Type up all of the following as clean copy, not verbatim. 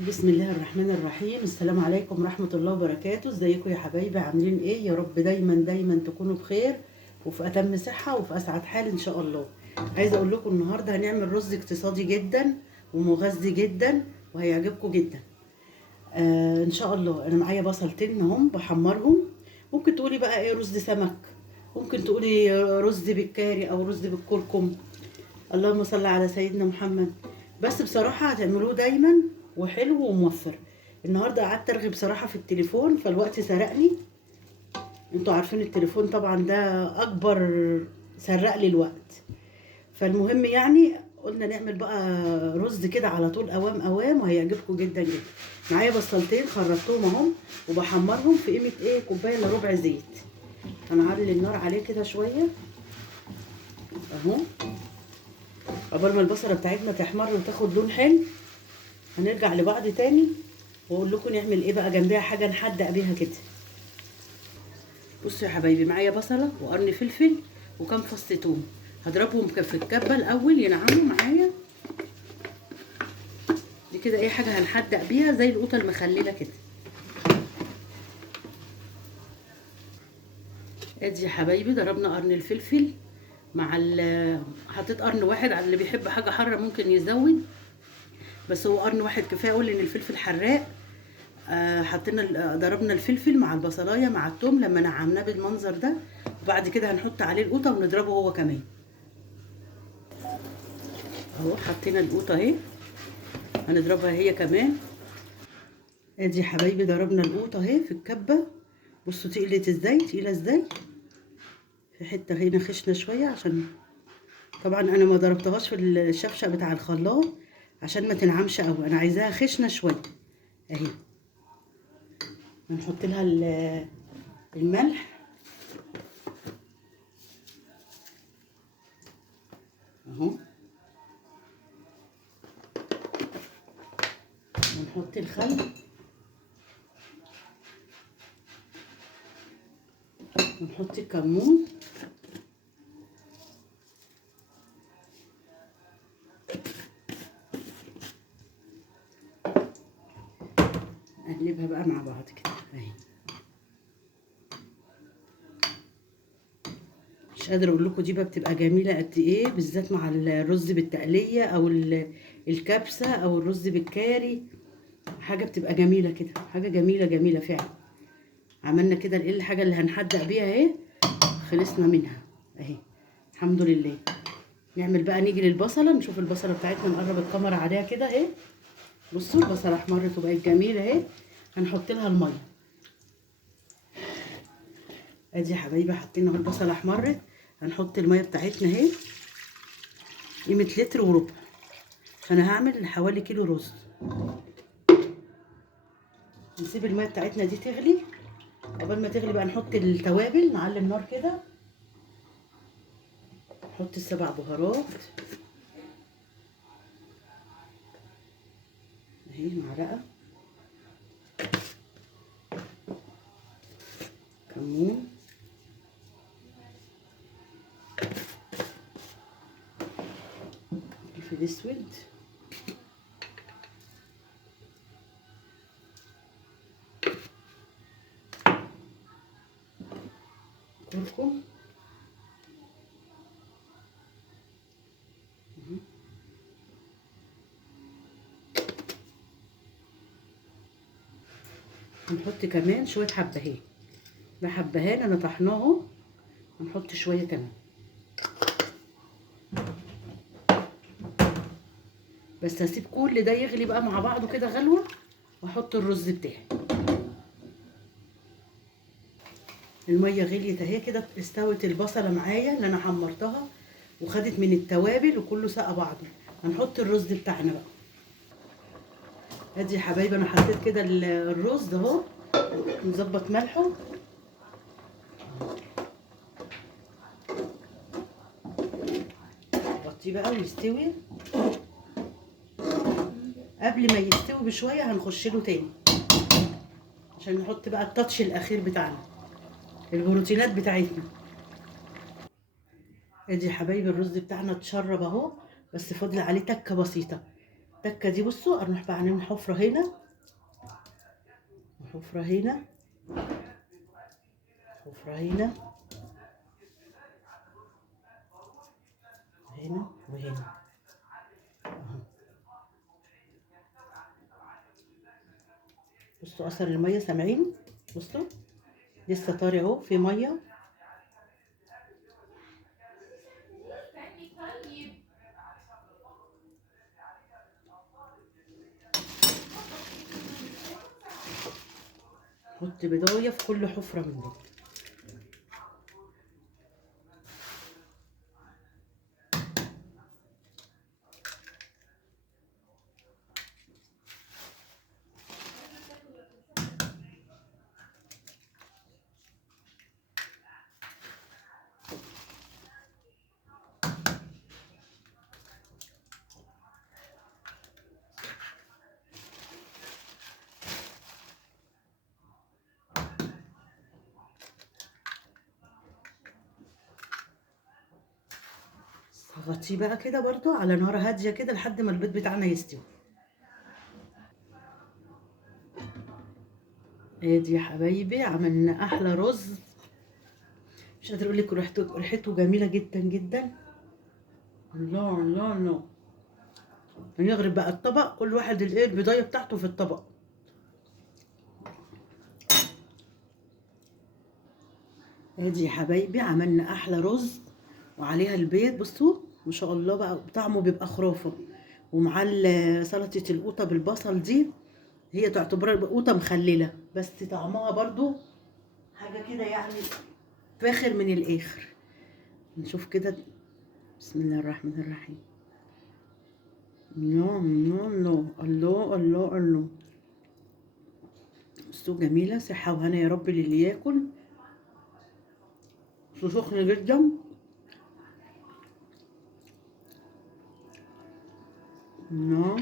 بسم الله الرحمن الرحيم. السلام عليكم ورحمة الله وبركاته. ازيكم يا حبايبي؟ عاملين ايه؟ يا رب دايما دايما تكونوا بخير وفي اتم صحة وفي اسعد حال ان شاء الله. عايزة اقول لكم النهاردة هنعمل رز اقتصادي جدا ومغذي جدا وهيعجبكم جدا. ان شاء الله. انا معايا بصلتين اهم بحمرهم. ممكن تقولي بقى ايه، رز سمك، ممكن تقولي رز بالكاري او رز بالكركم. اللهم صل على سيدنا محمد. بس بصراحة هتعملوه دايما وحلو وموفر. النهاردة قعدت ارغي بصراحة في التليفون فالوقت سرقني. انتوا عارفين التليفون طبعا ده اكبر سرق لي الوقت. فالمهم يعني قلنا نعمل بقى رز كده على طول اوام اوام وهيعجبكم جدا جدا. معايا بصلتين خرطتهم اهم وبحمرهم في قيمة ايه، كوباية الا ربع زيت. انا هعلي النار عليه كده شوية اهو. قبل ما البصلة بتاعتنا تحمر وتاخد لون حلو هنرجع لبعض تاني واقول لكم نعمل ايه بقى جنبيها، حاجه نحدق بيها كده. بصوا يا حبايبي، معايا بصله وقرن فلفل وكام فص توم. هضربهم في الكبه الاول ينعموا معايا. دي كده ايه، حاجه هنحدق بيها زي القوطه المخلله كده. ادي يا حبايبي ضربنا قرن الفلفل مع حطيت قرن واحد، على اللي بيحب حاجه حاره ممكن يزود، بس هو قرن واحد كفايه. اقول ان الفلفل حراق. حطينا ضربنا الفلفل مع البصلايه مع الثوم لما نعمناه بالمنظر ده، وبعد كده هنحط عليه القوطه ونضربه هو كمان. اهو حطينا القوطه اهي، هنضربها هي كمان. ادي يا حبايبي ضربنا القوطه اهي في الكبه. بصوا تقلت ازاي، تقيله ازاي. في حته هنا خشنه شويه، عشان طبعا انا ما ضربتهاش في الشفشه بتاع الخلاط عشان ما تنعمش قوي، انا عايزاها خشنه شويه اهي. هنحط لها الملح اهو، ونحط الخل ونحط الكمون. نقلبها بقى مع بعض كده اهي. مش قادره اقول لكم دي بقى بتبقى جميله قد ايه، بالذات مع الرز بالتقليه او الكبسه او الرز بالكاري. حاجه بتبقى جميله كده، حاجه جميله جميله فعلا. عملنا كده ايه الحاجه اللي هنحدق بيها اهي، خلصنا منها اهي الحمد لله. نعمل بقى، نيجي للبصله، نشوف البصله بتاعتنا، نقرب الكاميرا عليها كده اهي. بصوا البصله احمرت وبقت جميله اهي. هنحط لها الميه. ادي يا حبايبي حطينا اهو البصله احمرت. هنحط الميه بتاعتنا اهي قيمه لتر وربع. فانا هعمل حوالي كيلو رز. نسيب الميه بتاعتنا دي تغلي. قبل ما تغلي بقى نحط التوابل، نعلي النار كده. نحط السبع بهارات اهي، معلقه كمون، فلفل اسود، كركم، هنحط كمان شويه حبهان. ده حبهان انا طحناه، هنحط شويه كمان. بس هسيب كل ده يغلي بقى مع بعضه كده غلوه، واحط الرز بتاعي. الميه غليت اهي كده، استوت البصله معايا اللي انا حمرتها وخدت من التوابل وكله سقى بعضه. هنحط الرز بتاعنا بقى. ادي يا حبايبي انا حطيت كده الرز اهو، نظبط ملحه. غطيه بقى ويستوي. قبل ما يستوي بشويه هنخش له تاني عشان نحط بقى التاتش الاخير بتاعنا، البروتينات بتاعتنا. ادي يا حبايبي الرز بتاعنا اتشرب اهو، بس فاضل عليه تكه بسيطه. التكه دي بصوا اروح بقى عاملين حفره هنا وحفره هنا حفره هنا هنا وهنا اهو. بصوا اثر الميه سامعين؟ بصوا لسه طاري اهو في ميه. حط بضايه في كل حفره من دول. هغطيه بقى كده برضو على نار هاديه كده لحد ما البيض بتاعنا يستوي. ادي يا حبايبي عملنا احلى رز. مش قادره اقول لك ريحته جميله جدا جدا. الله الله الله. هنغرب بقى الطبق، كل واحد الايه البضايه بتاعته في الطبق. ادي يا حبايبي عملنا احلى رز وعليها البيض. بصوا ما شاء الله بقى طعمه بيبقى خرافه. ومع سلطه القوطه بالبصل دي، هي تعتبر قوطه مخلله بس طعمها برضو حاجه كده يعني فاخر من الاخر. نشوف كده. بسم الله الرحمن الرحيم. نو نو نو الله الله الله. بصوا جميله، صحه وهنا يا رب للي ياكل. سخن جدا. نو.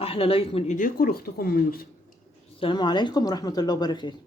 احلى لايك من ايديكم لاختكم من يوسف. السلام عليكم ورحمه الله وبركاته.